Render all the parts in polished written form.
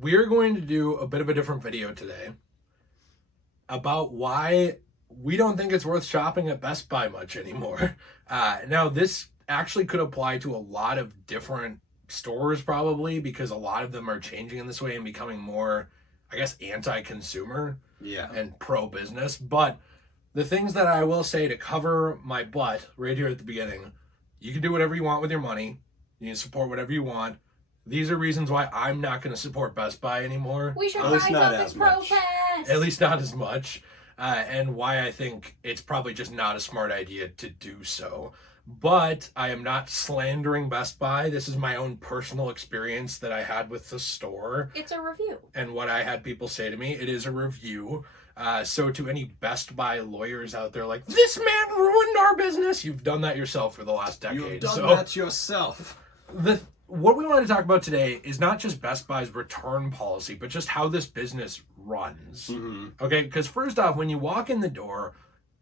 we're going to do a bit of a different video today about why we don't think it's worth shopping at Best Buy much anymore. Now, this actually could apply to a lot of different stores probably, because a lot of them are changing in this way and becoming more, I guess, anti-consumer and pro-business. But the things that I will say to cover my butt right here at the beginning: you can do whatever you want with your money. You can support whatever you want. These are reasons why I'm not going to support Best Buy anymore. We should rise up and protest. At least not as much. And why I think it's probably just not a smart idea to do so. But I am not slandering Best Buy. This is my own personal experience that I had with the store. It's a review. And what I had people say to me, it is a review. So to any Best Buy lawyers out there like, this man ruined our business, you've done that yourself for the last decade. You've done that yourself. What we want to talk about today is not just Best Buy's return policy, but just how this business runs. Mm-hmm. Okay, because first off, when you walk in the door...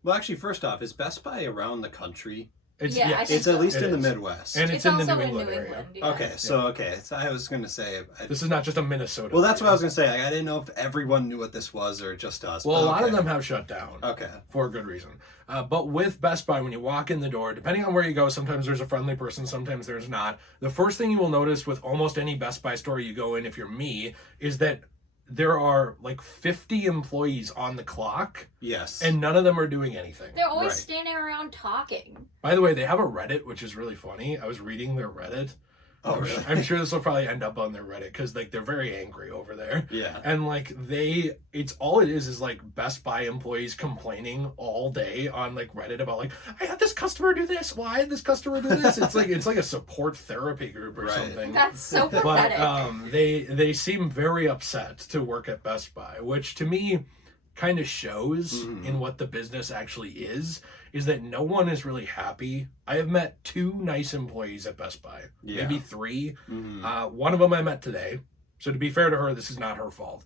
Well, actually, first off, is Best Buy around the country? It's at least in the Midwest. And it's in the New England area. Yeah. Okay, so I was going to say... this is not just a Minnesota. Well, that's what I was going to say. I didn't know if everyone knew what this was or just us. Well, a lot of them have shut down. Okay. For a good reason. But with Best Buy, when you walk in the door, depending on where you go, sometimes there's a friendly person, sometimes there's not. The first thing you will notice with almost any Best Buy store you go in, if you're me, is that there are like 50 employees on the clock. Yes. And none of them are doing anything. They're always standing around talking. By the way, they have a Reddit, which is really funny. I was reading their Reddit. Oh, really? I'm sure this will probably end up on their Reddit because like they're very angry over there. Yeah. And like it's all it is like Best Buy employees complaining all day on like Reddit about like, I had this customer do this. Why had this customer do this? It's like a support therapy group or something. That's so pathetic. But they seem very upset to work at Best Buy, which to me kind of shows in what the business actually is that no one is really happy. I have met 2 nice employees at Best Buy, maybe 3. One of them I met today. So to be fair to her, this is not her fault.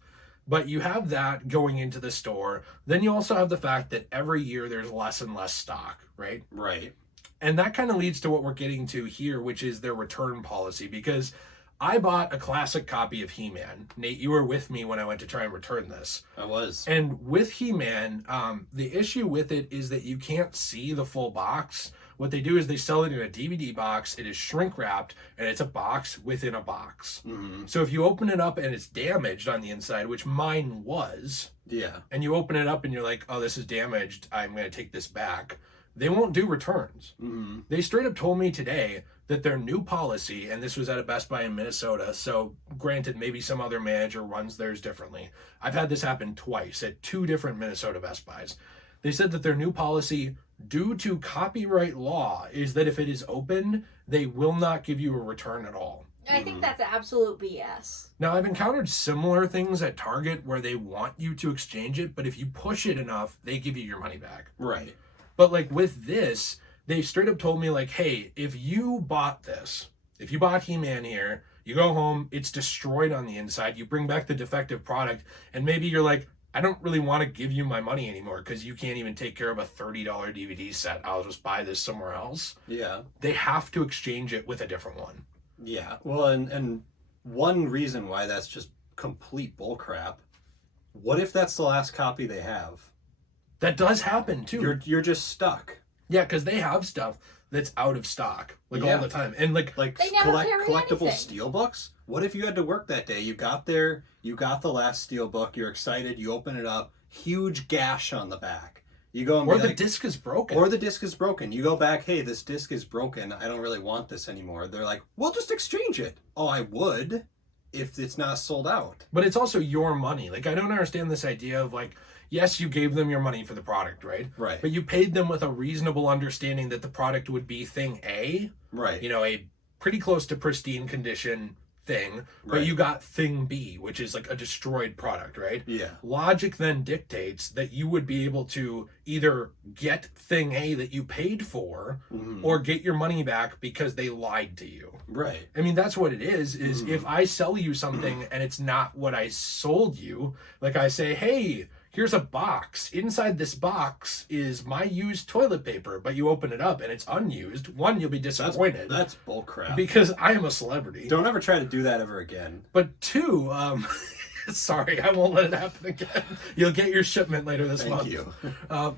But you have that going into the store. Then you also have the fact that every year there's less and less stock, right? Right. And that kind of leads to what we're getting to here, which is their return policy. Because I bought a classic copy of He-Man. Nate, you were with me when I went to try and return this. I was. And with He-Man, the issue with it is that you can't see the full box. What they do is they sell it in a DVD box. It is shrink wrapped, and it's a box within a box. Mm-hmm. So if you open it up and it's damaged on the inside, which mine was, and you open it up and you're like, oh, this is damaged, I'm going to take this back, they won't do returns. Mm-hmm. They straight up told me today that their new policy, and this was at a Best Buy in Minnesota, so granted, maybe some other manager runs theirs differently. I've had this happen twice at 2 different Minnesota Best Buys. They said that their new policy, due to copyright law, is that if it is opened, they will not give you a return at all. I think that's absolute BS. Now, I've encountered similar things at Target where they want you to exchange it, but if you push it enough, they give you your money back. Right. But like with this, they straight up told me like, hey, if you bought this, if you bought He-Man here, you go home, it's destroyed on the inside, you bring back the defective product, and maybe you're like, I don't really want to give you my money anymore because you can't even take care of a $30 DVD set. I'll just buy this somewhere else. Yeah. They have to exchange it with a different one. Yeah. Well, and one reason why that's just complete bullcrap, what if that's the last copy they have? That does happen too. You're just stuck. Yeah, because they have stuff that's out of stock all the time, and like collectible steelbooks. What if you had to work that day? You got there, you got the last steelbook, you're excited, you open it up, huge gash on the back. You go and the disc is broken. Or the disc is broken. You go back, hey, this disc is broken. I don't really want this anymore. They're like, well, just exchange it. Oh, I would if it's not sold out. But it's also your money. Like, I don't understand this idea of like, yes, you gave them your money for the product, right? Right. But you paid them with a reasonable understanding that the product would be thing A. Right. You know, a pretty close to pristine condition thing, but you got thing B, which is like a destroyed product, right? Yeah. Logic then dictates that you would be able to either get thing A that you paid for or get your money back because they lied to you. Right. I mean, that's what it is if I sell you something and it's not what I sold you, like I say, hey, here's a box. Inside this box is my used toilet paper, but you open it up and it's unused. One, you'll be disappointed. That's bullcrap. Because I am a celebrity. Don't ever try to do that ever again. But two, sorry, I won't let it happen again. You'll get your shipment later this month. Thank you.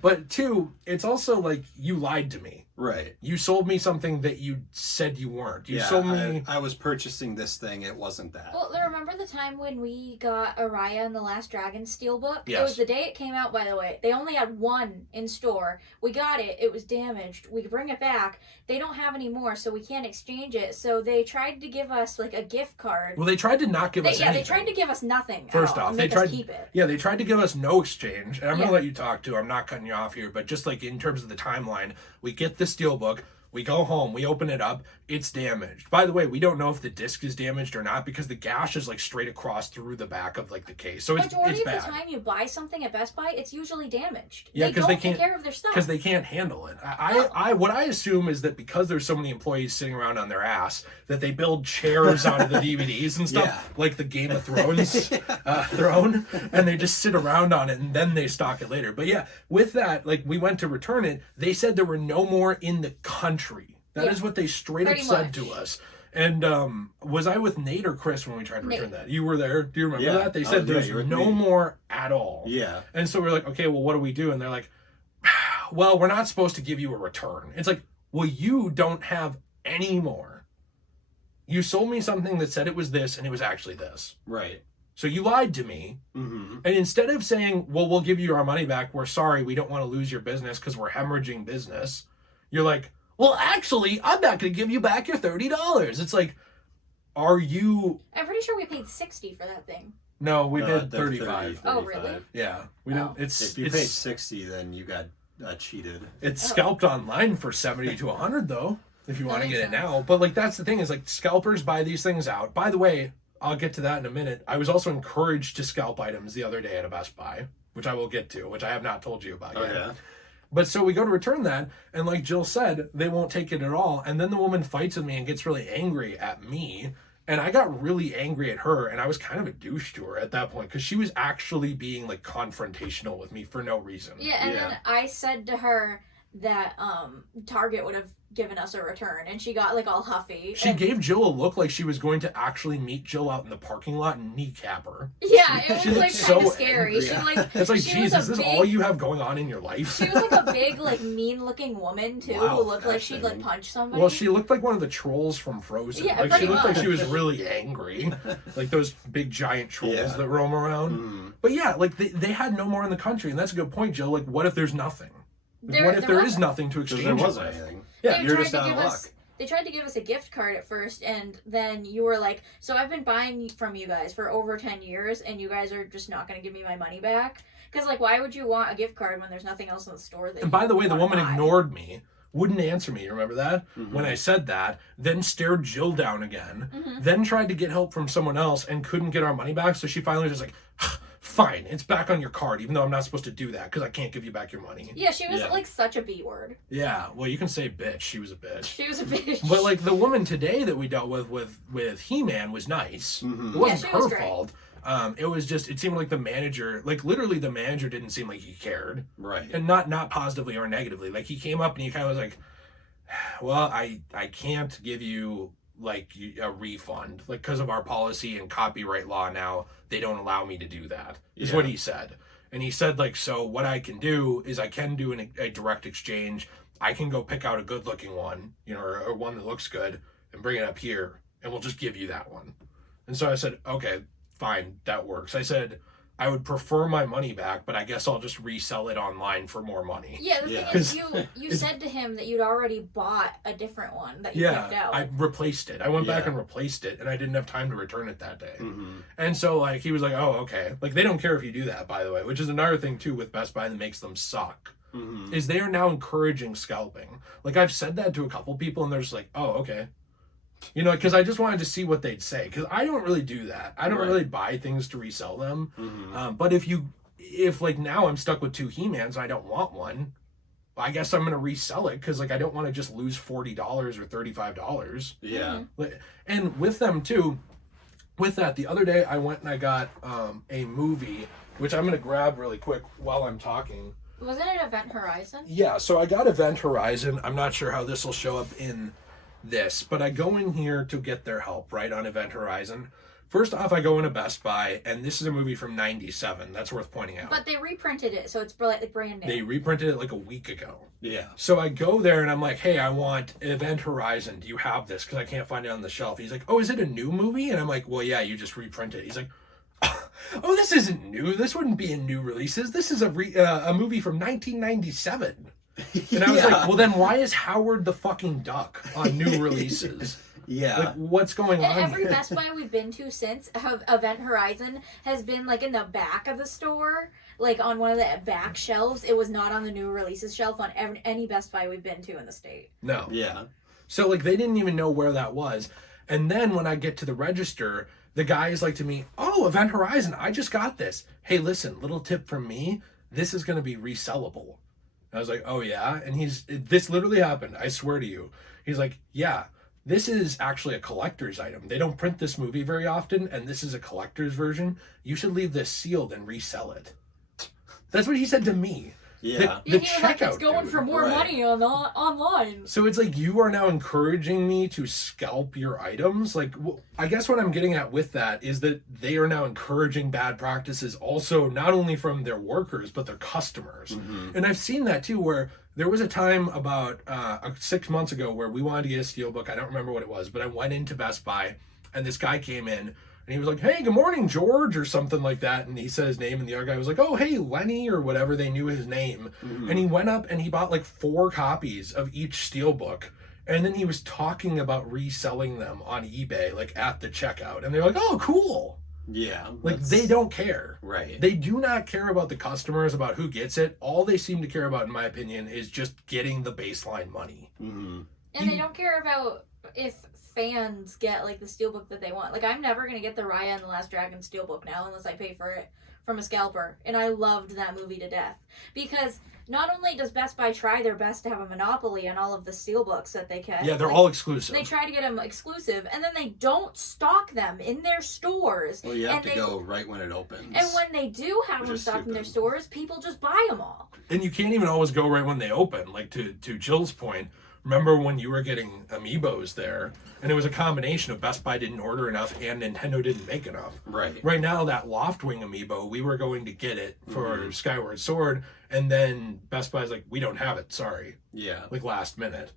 But two, it's also like you lied to me. Right. You sold me something that you said you weren't. You Yeah, sold me. I was purchasing this thing. It wasn't that. Well, remember the time when we got Araya and the Last Dragon Steelbook? Yes. It was the day it came out, by the way. They only had one in store. We got it. It was damaged. We could bring it back. They don't have any more, so we can't exchange it. So they tried to give us like a gift card. Well, they tried to not give us anything. They tried to give us nothing. First at all off, and they make tried. us keep it. Yeah, they tried to give us no exchange, and I'm gonna Yeah. let you talk too. I'm not cutting you off here, but just like in terms of the timeline, we get the steelbook. We go home, we open it up, it's damaged. By the way, we don't know if the disc is damaged or not because the gash is like straight across through the back of like the case. So it's Majority bad. of the time you buy something at Best Buy, it's usually damaged. Yeah, they because don't they can't take care of their stuff. because they can't handle it. What I assume is that because there's so many employees sitting around on their ass that they build chairs onto the DVDs and stuff Yeah. like the Game of Thrones throne, and they just sit around on it and then they stock it later. But yeah, with that, like we went to return it, they said there were no more in the country. That is what they straight up Pretty said much. to us. And was I with Nate or Chris when we tried to return Nate. that? You were there. Do you remember Yeah, that? They I said was there. there's You were with no me. more at all. Yeah. And so we're like, okay, well, what do we do? And they're like, well, we're not supposed to give you a return. It's like, well, you don't have any more. You sold me something that said it was this and it was actually this. Right. So you lied to me. Mm-hmm. And instead of saying, well, we'll give you our money back, we're sorry, we don't want to lose your business because we're hemorrhaging business. You're like, well, actually, I'm not going to give you back your $30. It's like, are you... I'm pretty sure we paid $60 for that thing. No, we paid they're 35. Oh, really? Yeah. We didn't... It's, If you it's, paid 60, then you got cheated. It's Oh. scalped online for 70 to 100 though, if you want to makes get it sense. now. But like that's the thing is like scalpers buy these things out. By the way, I'll get to that in a minute. I was also encouraged to scalp items the other day at a Best Buy, which I will get to, which I have not told you about yet. yeah. But so we go to return that, and like Jill said, they won't take it at all. And then the woman fights with me and gets really angry at me. And I got really angry at her, and I was kind of a douche to her at that point because she was actually being like confrontational with me for no reason. Yeah, and Yeah. then I said to her that Target would have given us a return, and she got like all huffy. She and, gave Jill a look like she was going to actually meet Jill out in the parking lot and kneecap her. yeah, it She was looked like so kind of scary. angry. She like It's like, she geez, was is this a all big- you have going on in your life? She was like a big, like mean-looking woman too, Wow, who looked like she'd like fascinating. punch somebody. Well, she looked like one of the trolls from Frozen. Yeah, like she pretty looked like much. she was really angry, like those big giant trolls Yeah. that roam around. Mm. But yeah, like they had no more in the country, and that's a good point, Jill. Like, what if there's nothing? Like, There- what if there there is wasn't. nothing to Because exchange there it wasn't with? anything. Yeah, They you're tried just to out of give luck. us. They tried to give us a gift card at first, and then you were like, "So I've been buying from you guys for over 10 years, and you guys are just not going to give me my money back." Because like, why would you want a gift card when there's nothing else in the store that? And by the way, the wanna woman buy? ignored me, wouldn't answer me. You remember that? Mhm. When I said that, then stared Jill down again, Mhm. then tried to get help from someone else and couldn't get our money back. So she finally was just like, fine, it's back on your card, even though I'm not supposed to do that because I can't give you back your money. Yeah, she was Yeah. like such a B word. Yeah, well, you can say bitch. She was a bitch. She was a bitch. But like the woman today that we dealt with He-Man was nice. Mhm. It wasn't Yeah, she was her great. fault. It was just it seemed like the manager, like literally the manager didn't seem like he cared, Right. and not positively or negatively. Like he came up and he kind of was like, well, I can't give you like a refund, like because of our policy and copyright law now they don't allow me to do that. Is Yeah. what he said. And he said like, so what I can do is I can do a direct exchange. I can go pick out a good looking one, you know, or one that looks good and bring it up here and we'll just give you that one. And so I said, okay, fine, that works. I said, I would prefer my money back, but I guess I'll just resell it online for more money. yeah, the Yeah. thing is, you It's- said to him that you'd already bought a different one that you picked Yeah, out. I replaced it. I went back Yeah. and replaced it, and I didn't have time to return it that day. Mm-hmm. And so, like, he was like, oh, okay. Like, they don't care if you do that, by the way, which is another thing, too, with Best Buy that makes them suck, Mm-hmm. is they are now encouraging scalping. Like, I've said that to a couple people, and they're just like, oh, okay. You know, because I just wanted to see what they'd say, because I don't really do that. I don't Right. really buy things to resell them. Mm-hmm. But if like now I'm stuck with two He-Mans and I don't want one, I guess I'm gonna resell it because like I don't want to just lose $40 or $35. Yeah. Mhm. And with them too, with that, the other day I went and I got a movie, which I'm going to grab really quick while I'm talking. Wasn't it Event Horizon? Yeah, so I got Event Horizon. I'm not sure how this will show up in this, but I go in here to get their help, right, on Event Horizon. First off, I go into Best Buy, and this is a movie from 97. That's worth pointing out. But they reprinted it, so it's brand new. They reprinted it like a week ago. Yeah. So I go there, and I'm like, hey, I want Event Horizon. Do you have this? Because I can't find it on the shelf. He's like, oh, is it a new movie? And I'm like, well, yeah, you just reprinted it. He's like, oh, this isn't new. This wouldn't be in new releases. This is a movie from 1997. And I was like, well, then why is Howard the fucking Duck on new releases? Yeah. Like, what's going on? Every Best Buy we've been to since Event Horizon has been like in the back of the store, like on one of the back shelves. It was not on the new releases shelf on any Best Buy we've been to in the state. No. Yeah. So like they didn't even know where that was. And then when I get to the register, the guy is like to me, oh, Event Horizon, I just got this. Hey, listen, little tip from me, this is going to be resellable. I was like, oh yeah? And this literally happened. I swear to you. He's like, yeah. This is actually a collector's item. They don't print this movie very often, and this is a collector's version. You should leave this sealed and resell it. That's what he said to me. Yeah. The He was like, checkout it's going dude. for more money online. So it's like you are now encouraging me to scalp your items. Like, I guess what I'm getting at with that is that they are now encouraging bad practices also not only from their workers, but their customers. Mm-hmm. And I've seen that too, where there was a time about 6 months ago where we wanted to get a steelbook. I don't remember what it was, but I went into Best Buy and this guy came in and he was like, hey, good morning, George, or something like that. And he said his name, and the other guy was like, oh, hey, Lenny, or whatever. They knew his name. Mm-hmm. And he went up and he bought like 4 copies of each steelbook. And then he was talking about reselling them on eBay, like at the checkout. And they're like, oh, cool. Yeah. Like, they don't care. Right. They do not care about the customers, about who gets it. All they seem to care about, in my opinion, is just getting the baseline money. Mm-hmm. And they don't care about if fans get like the steelbook that they want. Like, I'm never gonna get the Raya and the Last Dragon steelbook now unless I pay for it from a scalper. And I loved that movie to death because not only does Best Buy try their best to have a monopoly on all of the steelbooks that they can. Yeah, they're all exclusive. They try to get them exclusive, and then they don't stock them in their stores. Well, you have to go right when it opens. And when they do have them stocked in their stores, people just buy them all. And you can't even always go right when they open. Like, to Jill's point, remember when you were getting Amiibos there, and it was a combination of Best Buy didn't order enough and Nintendo didn't make enough. Right. Right now, that Loftwing Amiibo, we were going to get it for Skyward Sword, and then Best Buy's like, we don't have it, sorry. Yeah. Like, last minute.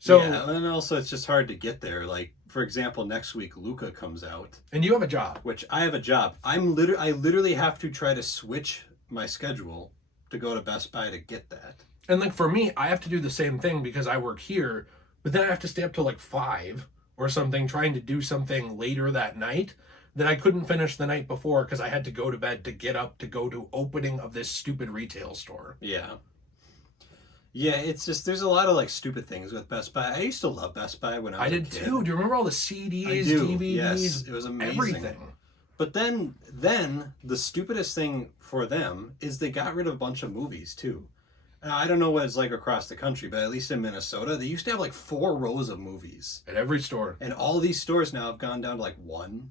So, yeah, and also it's just hard to get there. Like, for example, next week Luca comes out. And you have a job. Which I have a job. I literally have to try to switch my schedule to go to Best Buy to get that. And like for me, I have to do the same thing because I work here, but then I have to stay up till like 5 or something trying to do something later that night that I couldn't finish the night before because I had to go to bed to get up to go to opening of this stupid retail store. Yeah. Yeah, it's just, there's a lot of like stupid things with Best Buy. I used to love Best Buy when I was a kid. Too. Do you remember all the CDs, I do. DVDs? Yes, it was amazing. Everything. But then the stupidest thing for them is they got rid of a bunch of movies too. I don't know what it's like across the country, but at least in Minnesota, they used to have like 4 rows of movies. At every store. And all these stores now have gone down to like 1.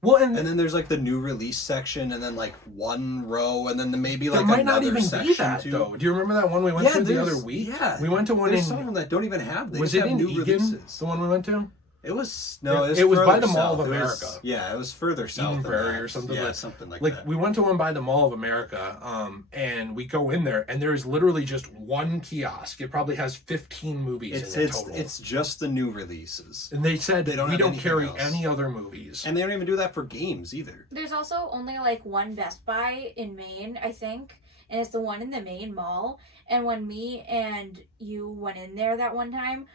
Well, and then there's like the new release section, and then like 1 row, and then maybe like there might another not even section be that, too. though. Do you remember that one we went to the other week? Yeah. We went to one there's in... some of them that don't even have. They was just it have in new Egan, releases. the one we went to? It was it was by the Mall south. of America. It was further south Eden than Prairie that. or something. Yeah, like, something like that. that. We went to one by the Mall of America, and we go in there, and there is literally just one kiosk. It probably has 15 movies in it total. It's just the new releases. And they said we don't carry else. any other movies. And they don't even do that for games either. There's also only like one Best Buy in Maine, I think, and it's the one in the Maine Mall. And when me and you went in there that one time,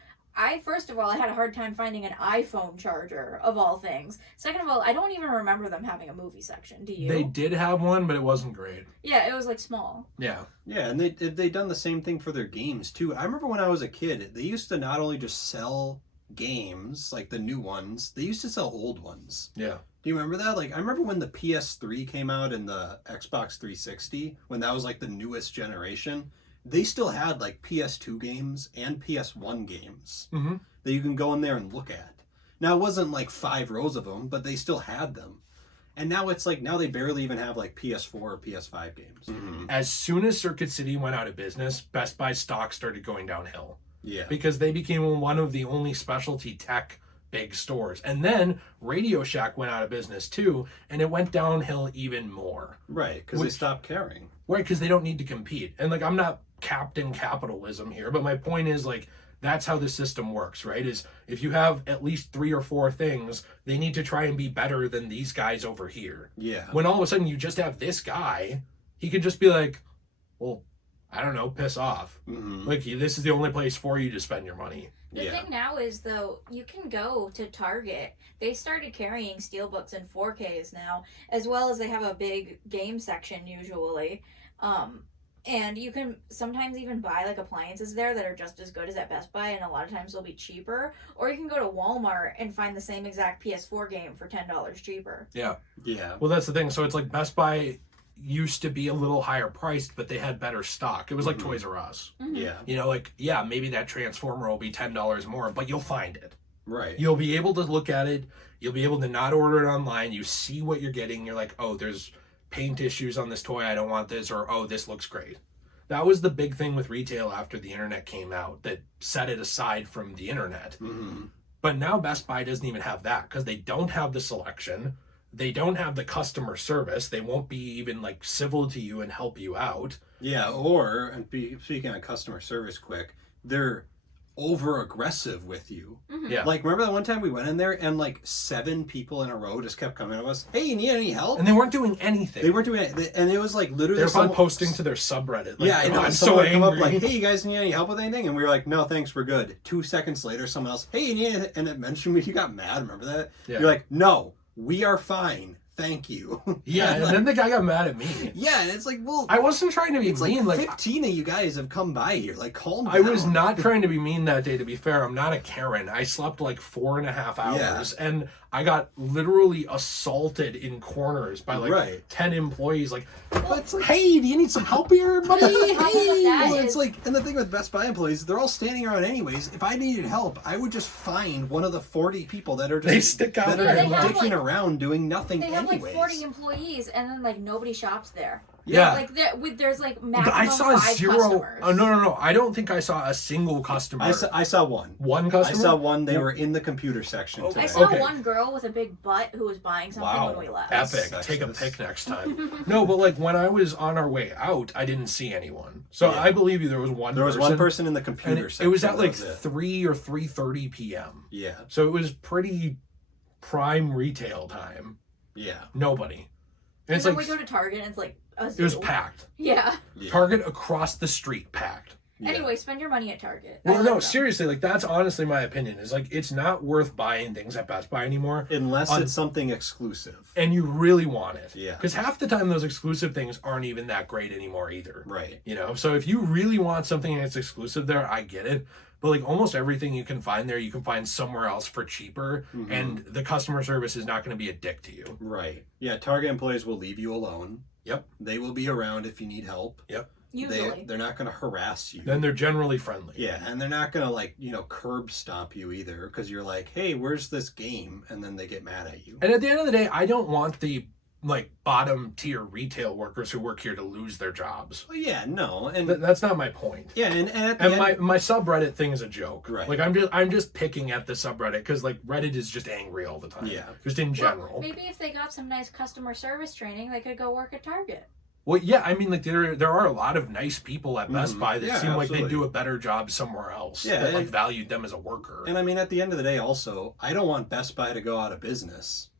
first of all, I had a hard time finding an iPhone charger, of all things. Second of all, I don't even remember them having a movie section. Do you? They did have one, but it wasn't great. Yeah, it was like small. Yeah. Yeah, and they done the same thing for their games too. I remember when I was a kid, they used to not only just sell games, like the new ones, they used to sell old ones. Yeah. Do you remember that? Like, I remember when the PS3 came out and the Xbox 360, when that was like the newest generation. They still had like PS2 games and PS1 games that you can go in there and look at. Now, it wasn't like 5 rows of them, but they still had them. And now it's like, now they barely even have like PS4 or PS5 games. Mm-hmm. As soon as Circuit City went out of business, Best Buy stock started going downhill. Yeah. Because they became one of the only specialty tech big stores. And then Radio Shack went out of business too, and it went downhill even more. Right, because they stopped caring. Right, because they don't need to compete. And like, I'm not captain capitalism here, but my point is like, that's how the system works, right? Is if you have at least 3 or 4 things, they need to try and be better than these guys over here. Yeah. When all of a sudden you just have this guy, he could just be like, well, I don't know, piss off. Mm-hmm. Like, this is the only place for you to spend your money. The thing now is, though, you can go to Target. They started carrying steelbooks in 4Ks now, as well as they have a big game section usually. And you can sometimes even buy like appliances there that are just as good as at Best Buy, and a lot of times they'll be cheaper. Or you can go to Walmart and find the same exact PS4 game for $10 cheaper. Yeah. Yeah. Well, that's the thing. So it's like Best Buy used to be a little higher priced, but they had better stock. It was like Toys R Us. Mm-hmm. Yeah. You know, like, yeah, maybe that Transformer will be $10 more, but you'll find it. Right. You'll be able to look at it. You'll be able to not order it online. You see what you're getting. You're like, oh, there's paint issues on this toy. I don't want this. Or, oh, this looks great. That was the big thing with retail after the internet came out that set it aside from the internet. Mm-hmm. But now Best Buy doesn't even have that because they don't have the selection. They don't have the customer service. They won't be even like civil to you and help you out. Yeah, speaking of customer service quick, they're over aggressive with you. Mm-hmm. Yeah. Like, remember that one time we went in there and like 7 people in a row just kept coming to us, hey, you need any help? And they weren't doing anything. They weren't doing it. And it was like literally They were probably posting to their subreddit. Like, yeah, I know. I'm Someone so would come up angry. like, hey, you guys need any help with anything? And we were like, no, thanks, we're good. 2 seconds later, someone else, hey, you need it? And it mentioned me. You got mad, remember that? Yeah. You're like, no, we are fine. Thank you. Yeah, and then the guy got mad at me. Yeah, and it's like, well, I wasn't trying to be it's mean. like Like 15 of you guys have come by here. Like, calm down. I was not trying to be mean that day, to be fair. I'm not a Karen. I slept like 4.5 hours, and I got literally assaulted in corners by like 10 employees. Like, But like, hey, do you need some help here, buddy? The problem with that well, is- it's like, and the thing with Best Buy employees, they're all standing around anyways. If I needed help, I would just find one of the 40 people that are just They stick out that their are hand. They have, dicking like- around doing nothing They have anyways. like 40 employees, and then like nobody shops there. Yeah. Like there's like maximum I saw 5 zero. customers. Oh, no. I don't think I saw a single customer. I saw one. One I customer? saw one. They were in the computer section Okay. today. I saw Okay. one girl with a big butt who was buying something Wow. when we left. Epic. That's Take a sexist. pic next time. No, but like when I was on our way out, I didn't see anyone. So Yeah. I believe you there was one There was person. one person in the And computer it section. was at that like was it. 3 or 3:30 p.m. Yeah, So it was pretty prime retail time. yeah, Nobody. And And it's then like we go to Target and it's like a zoo. it was packed. Yeah. yeah. Target across the street packed. Yeah. Anyway, spend your money at Target. Well, I no, like them. seriously, like that's honestly my opinion. Is like it's not worth buying things at Best Buy anymore, Unless On- it's something exclusive. and you really want it. Yeah. Because half the time those exclusive things aren't even that great anymore either. Right. You know, so if you really want something and it's exclusive there, I get it. But like almost everything you can find there, you can find somewhere else for cheaper, Mhm. and the customer service is not going to be a dick to you. Right. Yeah, Target employees will leave you alone. Yep. They will be around if you need help. Usually. They're not going to harass you. Then they're generally friendly. Yeah, and they're not going to, like, curb stomp you either because you're like, hey, where's this game? And then they get mad at you. And at the end of the day, I don't want the like bottom tier retail workers who work here to lose their jobs. Well, yeah, no. And That's not my point. yeah, and at the And end, my subreddit thing is a joke. Right. Like I'm just picking at the subreddit because like Reddit is just angry all the time. Yeah. Just in Well, general. maybe if they got some nice customer service training, they could go work at Target. Well, yeah, I mean, like there are a lot of nice people at Best Mhm. Buy that Yeah, seem like they absolutely. do a better job somewhere else. Yeah, that like and- valued them as a worker. and I mean, at the end of the day, also, I don't want Best Buy to go out of business.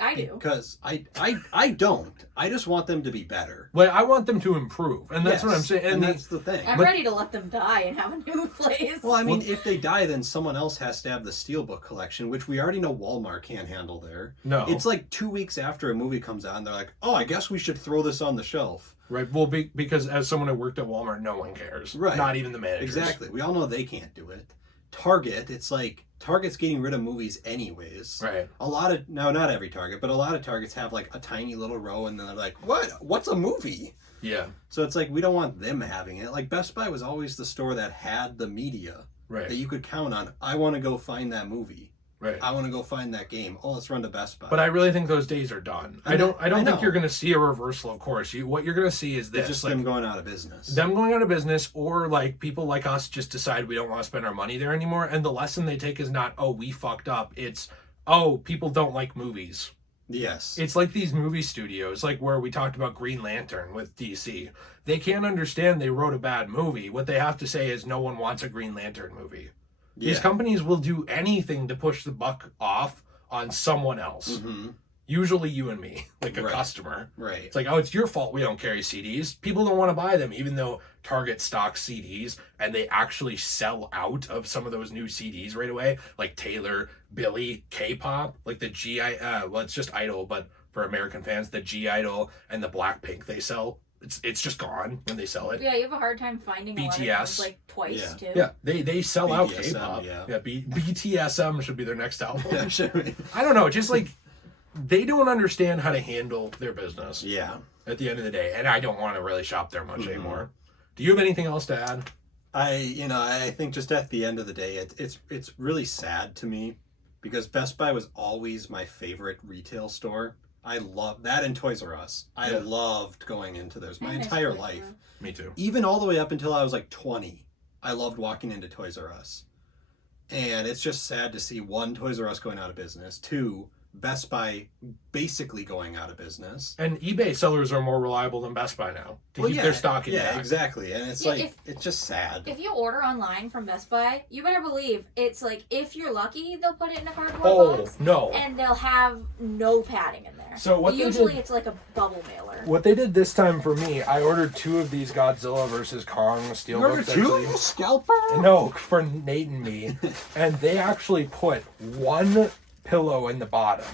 I do. Because I don't. I just want them to be better. Like I want them to improve, and that's what I'm Yes, saying. And the- that's the thing. I'm But- ready to let them die and have a new place. Well, I mean, if they die, then someone else has to have the Steelbook collection, which we already know Walmart can't handle there. no, It's like 2 weeks after a movie comes out, and they're like, oh, I guess we should throw this on the shelf. right. Well, because as someone who worked at Walmart, no one cares. Right. Not even the managers. Exactly. We all know they can't do it. Target, it's like, Target's getting rid of movies anyways. Right. A lot of, now not every Target, but a lot of Targets have like a tiny little row, and then they're like, what's a movie? Yeah. So it's like, we don't want them having it. Like, Best Buy was always the store that had the media that Right. you could count on. I want to go find that movie. Right. I want to go find that game. Oh, let's run to Best Buy. But I really think those days are done. I don't think you're going to see a reversal of course. What you're going to see is this. It's just them going out of business. Them going out of business, or like people like us just decide we don't want to spend our money there anymore. And the lesson they take is not, oh, we fucked up. It's, oh, people don't like movies. Yes. It's like these movie studios, like where we talked about Green Lantern with DC. They can't understand they wrote a bad movie. What they have to say is no one wants a Green Lantern movie. Yeah. These companies will do anything to push the buck off on someone else. Usually you and me, like a customer. Right. It's like, oh, it's your fault we don't carry CDs. People don't want to buy them, even though Target stocks CDs and they actually sell out of some of those new CDs right away, like Taylor, Billy, K-pop, like the well, it's just Idol, but for American fans, the G Idol and the Blackpink they sell. It's just gone when they sell it. Yeah, you have a hard time finding BTS. a lot of things, like twice too. Yeah, they sell out BDSM, K-pop. yeah. BTSM should be their next album. Yeah, sure. I don't know, just like they don't understand how to handle their business. Yeah. At the end of the day, and I don't want to really shop there much anymore. Do you have anything else to add? I think just at the end of the day, it's really sad to me because Best Buy was always my favorite retail store. I love that, and Toys R Us. I loved going into those my entire life. Me too. Even all the way up until I was like 20, I loved walking into Toys R Us. And it's just sad to see, one, Toys R Us going out of business, two, Best Buy basically going out of business. And eBay sellers are more reliable than Best Buy now to keep their stock in. Yeah, exactly. And it's it's just sad. If you order online from Best Buy, you better believe it's like, if you're lucky, they'll put it in a cardboard box. No. And they'll have no padding in there. So what usually it's like a bubble mailer. What they did this time for me, I ordered 2 of these Godzilla versus Kong steelbooks. You ordered 2? Scalper? No, for Nate and me. And they actually put 1 pillow in the bottom,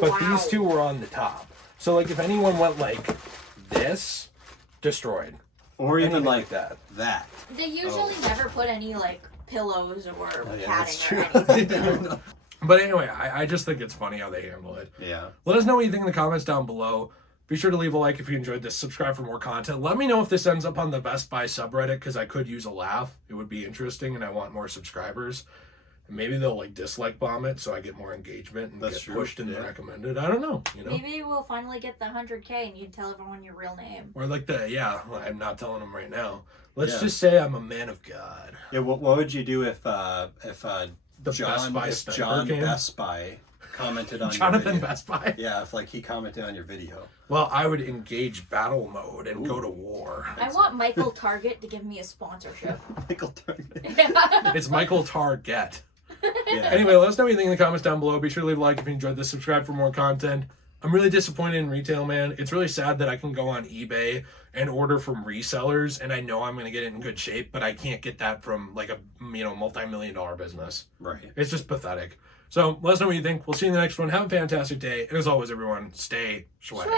but these 2 were on the top. So like if anyone went like this, destroyed. Or even like that. They usually never put any like pillows or padding true. or anything. But anyway, I just think it's funny how they handle it. Yeah. Let us know what you think in the comments down below. Be sure to leave a like if you enjoyed this. Subscribe for more content. Let me know if this ends up on the Best Buy subreddit, because I could use a laugh. It would be interesting, and I want more subscribers. And maybe they'll like dislike bomb it so I get more engagement and get pushed in the recommended. I don't know. Maybe we'll finally get the 100K and you tell everyone your real name. Or like I'm not telling them right now. Let's just say I'm a man of God. Yeah. What would you do if John Best Buy commented on Jonathan your video? Best Buy? Yeah, if like he commented on your video. Well, I would engage battle mode and go to war. I want Michael Target to give me a sponsorship. Michael Target. It's Michael Target. Yeah. Anyway, let us know what you think in the comments down below. Be sure to leave a like if you enjoyed this. Subscribe for more content. I'm really disappointed in retail, man. It's really sad that I can go on eBay and order from resellers, and I know I'm going to get it in good shape, but I can't get that from like a multi-million-dollar business. Right. It's just pathetic. So let us know what you think. We'll see you in the next one. Have a fantastic day. And as always, everyone, stay swag.